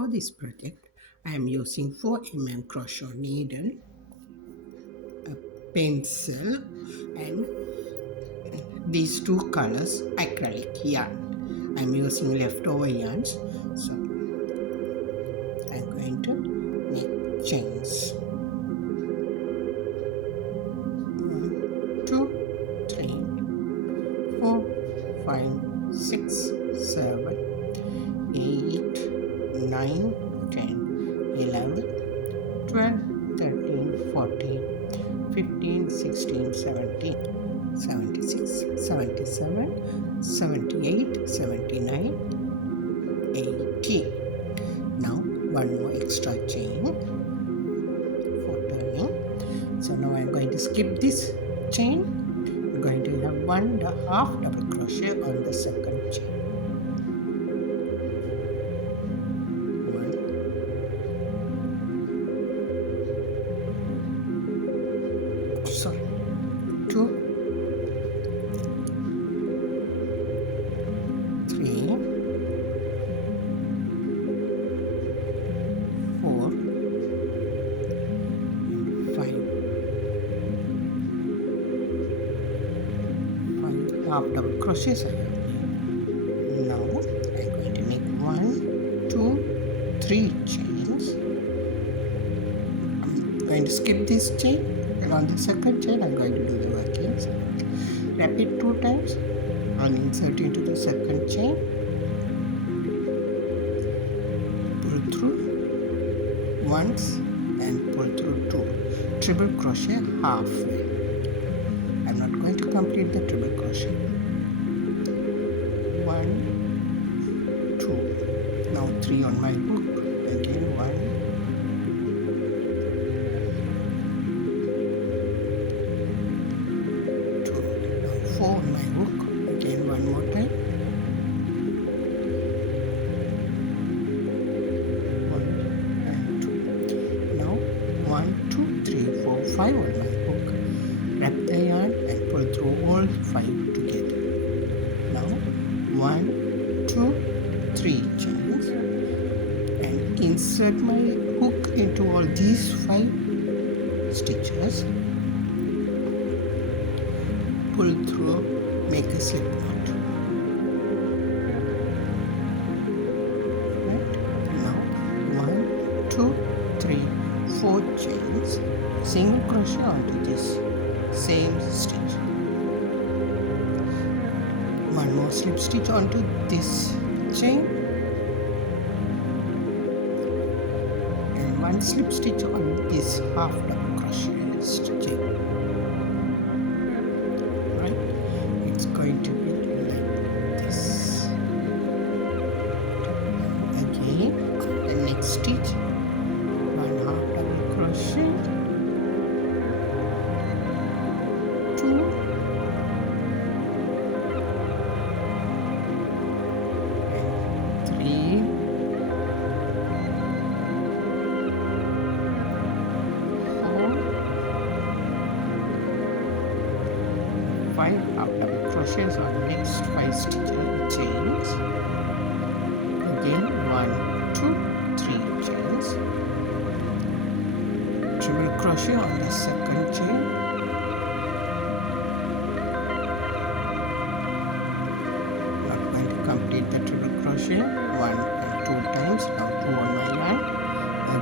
For this project, I am using 4 crochet needle, a pencil, and these two colors acrylic yarn. I am using leftover yarns, so I am going to make chains. 1, 2, 3, 4, 5, 6, 7, 8, 9, 10, 11, 12, 13, 14, 15, 16, 17, 76, 77, 78, 79, 80. Now one more extra chain for turning. So now I'm going to skip this chain. I'm going to have 1.5 double crochet on the second chain. 2, 3, 4, and 5. 5 half double crochets I have made. Now I'm going to make 1, 2, 3 chains. I'm going to skip this chain, and on the second chain I'm going to do the workings. Wrap it 2 times and insert into the second chain. Pull through once and pull through 2. Triple crochet halfway. I'm not going to complete the triple crochet. 1, 2. Now 3 on my hook. Again 1. 4 on my hook, again one more time. 1 and 2. Now 1, 2, 3, 4, 5 on my hook. Wrap the yarn and pull through all 5 together. Now 1, 2, 3 chains and insert my hook into all these 5 stitches. Pull through, make a slip knot. Right? Now 1, 2, 3, 4 chains, single crochet onto this same stitch. One more slip stitch onto this chain, and one slip stitch on this half double crochet chain. It's going to be like this. Again, the next stitch, 1 half double crochet, 2, and 3, 4, 5 half double crochets on next 5 stitches chains. Again 1, 2, 3 chains. Triple crochet on the second chain. Not going to complete the triple crochet 1 and 2 times. Now 2 on my yarn.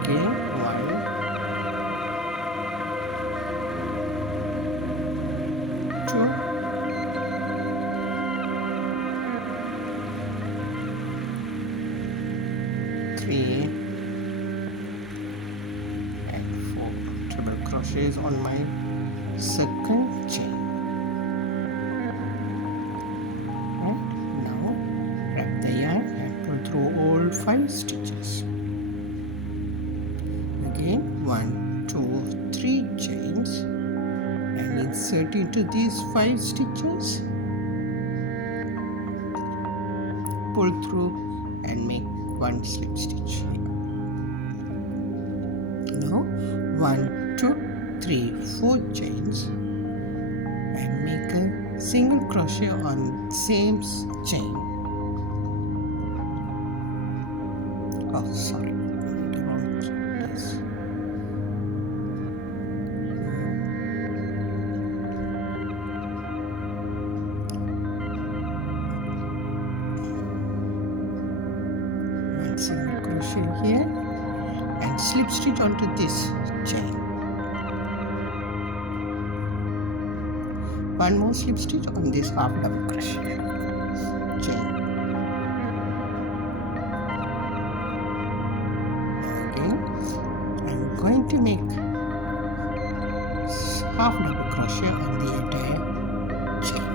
Again 1, 2, 3 and 4 triple crochets on my second chain. Right? Now wrap the yarn and pull through all 5 stitches. Again 1, 2, 3 chains and insert into these 5 stitches. Pull through and make 1 slip stitch here. Now 1, 2, 3, 4 chains and make a single crochet on same chain. Oh, sorry, wrong place. One single crochet here and slip stitch onto this chain. One more slip stitch on this half double crochet chain. Again, I'm going to make half double crochet on the entire chain.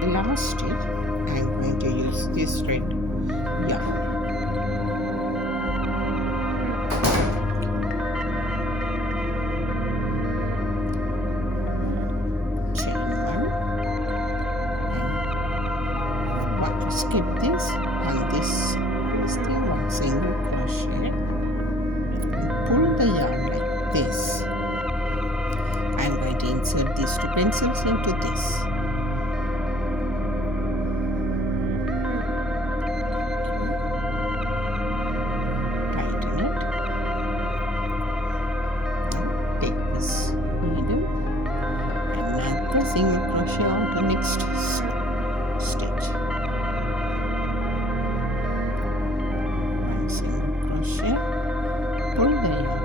The last stitch, I'm going to use this red yarn. Skip this on this thing, one single crochet and pull the yarn like this. I'm going to insert these two pencils into this. Tighten it. Now take this needle and another single crochet on the next stitch. Crochet, pull the yarn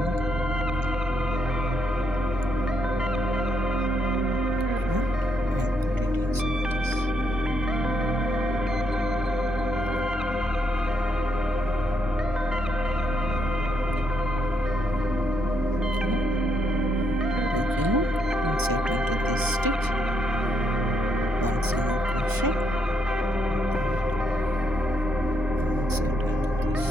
and put it inside this. Again, insert into this stitch, one single crochet, insert into this.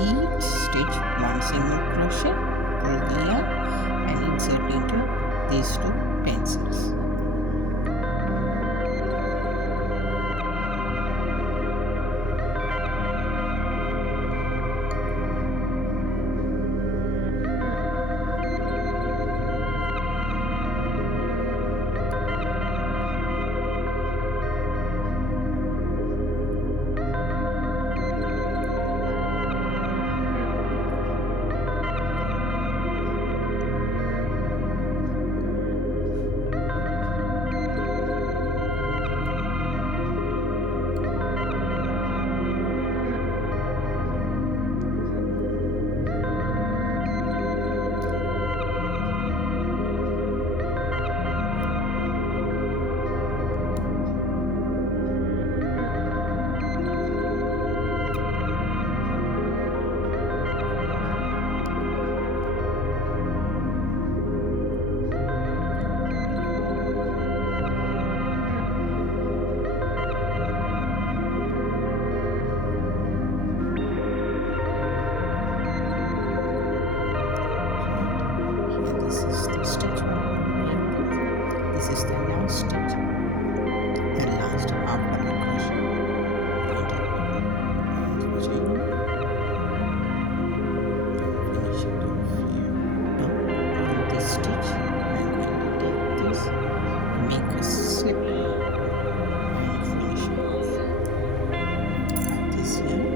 Each stitch, one single crochet, pull the yarn and insert into these two pencils. This is the last stitch, the last half double crochet. Finish it off here. Now on this stitch, I'm going to take this, make a slip, and finish it off. Like this here.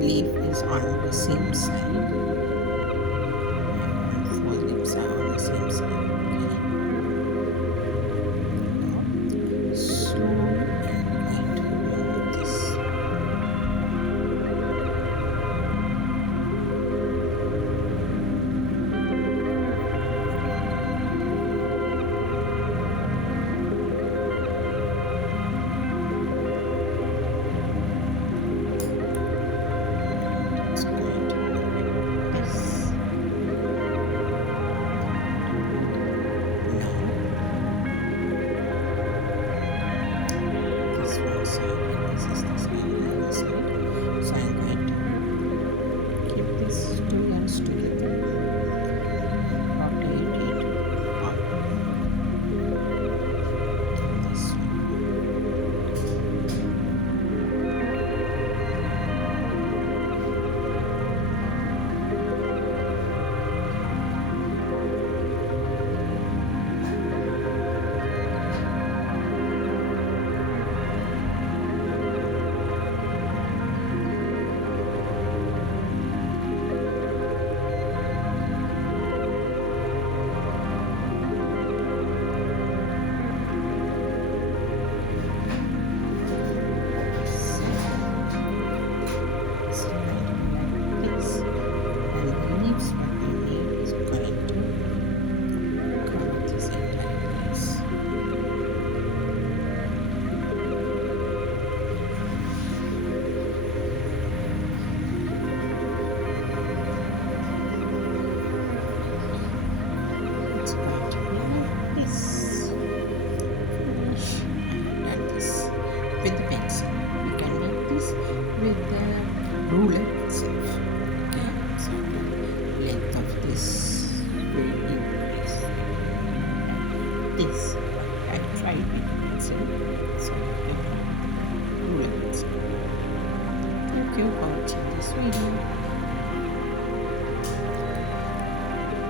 Leaf is on the same side and four leaves are on the same side. Now, slowly I'm going to remove this. side and this is the side, other side. So I'm going to keep these two ends together, rotate it outward to this side. With the pencil, you can make this with the ruler itself. Okay, so the length of this will increase. This I tried with pencil, so I tried with ruler itself. Thank you for watching this video.